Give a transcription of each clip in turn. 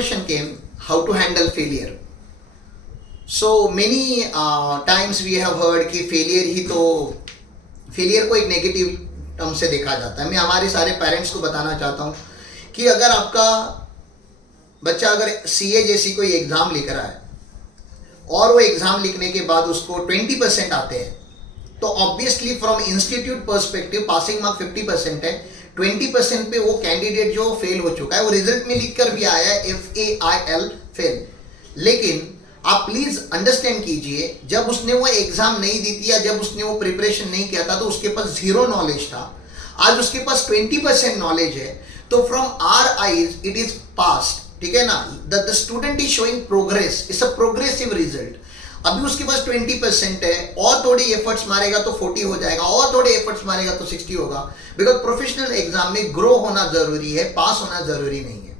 question came, how to handle failure. So many times we have heard कि failure को एक negative term से देखा जाता है. मैं हमारे सारे पेरेंट्स को बताना चाहता हूँ कि अगर आपका बच्चा अगर सीए जैसी कोई एग्ज़ाम लिख रहा है और वो एग्ज़ाम लिखने के बाद उसको 20% आते हैं, तो obviously from institute perspective passing mark 50% है, 20% पे वो कैंडिडेट जो फेल हो चुका है, वो रिजल्ट में लिख कर भी आया है FAIL फेल. लेकिन आप प्लीज अंडरस्टैंड कीजिए, जब उसने वो एग्जाम नहीं दी थी या जब उसने वो प्रिपरेशन नहीं किया था तो उसके पास 0 नॉलेज था. आज उसके पास 20% नॉलेज है, तो from our eyes it is passed. ठीक है ना, the student is showing progress, it's a progressive result. अभी उसके पास 20% है, और थोड़ी एफर्ट्स मारेगा तो 40 हो जाएगा, और थोड़े एफर्ट्स मारेगा तो 60 होगा. बिकॉज प्रोफेशनल एग्जाम में ग्रो होना जरूरी है, पास होना जरूरी नहीं है.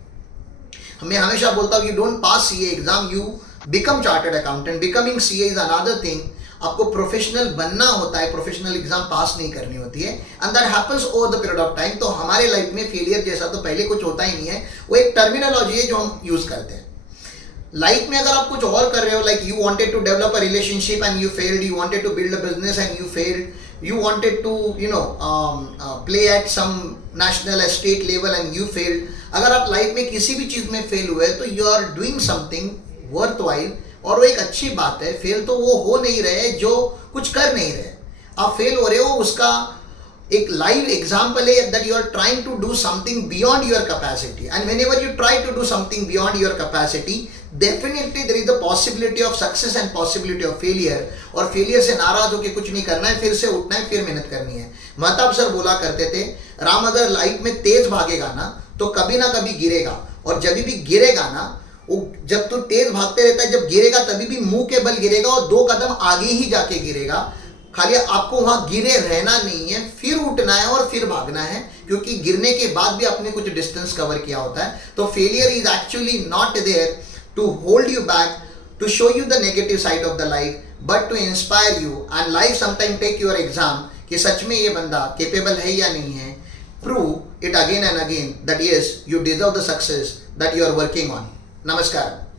मैं हमेशा बोलता हूँ, you don't pass CA exam, you become chartered accountant. Becoming CA is another thing. आपको प्रोफेशनल बनना होता है, प्रोफेशनल एग्जाम पास नहीं करनी होती है, and that happens over the period of time. तो हमारे लाइफ में फेलियर जैसा तो पहले कुछ होता ही नहीं है, वो एक टर्मिनोलॉजी है जो हम यूज करते हैं. लाइफ में अगर आप कुछ और कर रहे हो, like you wanted to develop a relationship and you failed, you wanted to build a business and you failed, you wanted to play at some national state level and you failed. अगर आप life में किसी भी चीज में fail हुए तो you are doing something worthwhile, और वो एक अच्छी बात है. फेल तो वो हो नहीं रहे जो कुछ कर नहीं रहे, आप फेल हो रहे हो, उसका एक लाइव एग्जाम्पल है that you are trying to do something beyond your capacity. And whenever you try to do something beyond your capacity, definitely there is the possibility of success and possibility of failure. और failure से नाराज होकर कुछ नहीं करना है, फिर से उठना है, फिर मेहनत करनी है. महताब सर बोला करते थे, राम अगर लाइफ में तेज भागेगा ना तो कभी ना कभी गिरेगा, और जब भी गिरेगा ना, वो जब तो तेज भागते रहता है, जब गिरेगा तभी भी मुंह के बल गिरेगा और 2 कदम आगे ही जाके गिरेगा. खाली आपको वहां गिरे रहना नहीं है, फिर उठना है और फिर भागना है, क्योंकि गिरने के बाद भी आपने कुछ डिस्टेंस कवर किया होता है. तो failure is actually not there to hold you back, to show you the negative side of the life, but to inspire you. And life sometime take your exam कि सच में ये बंदा केपेबल है या नहीं है. Prove it again and again that yes, you deserve the success that you are working on. नमस्कार.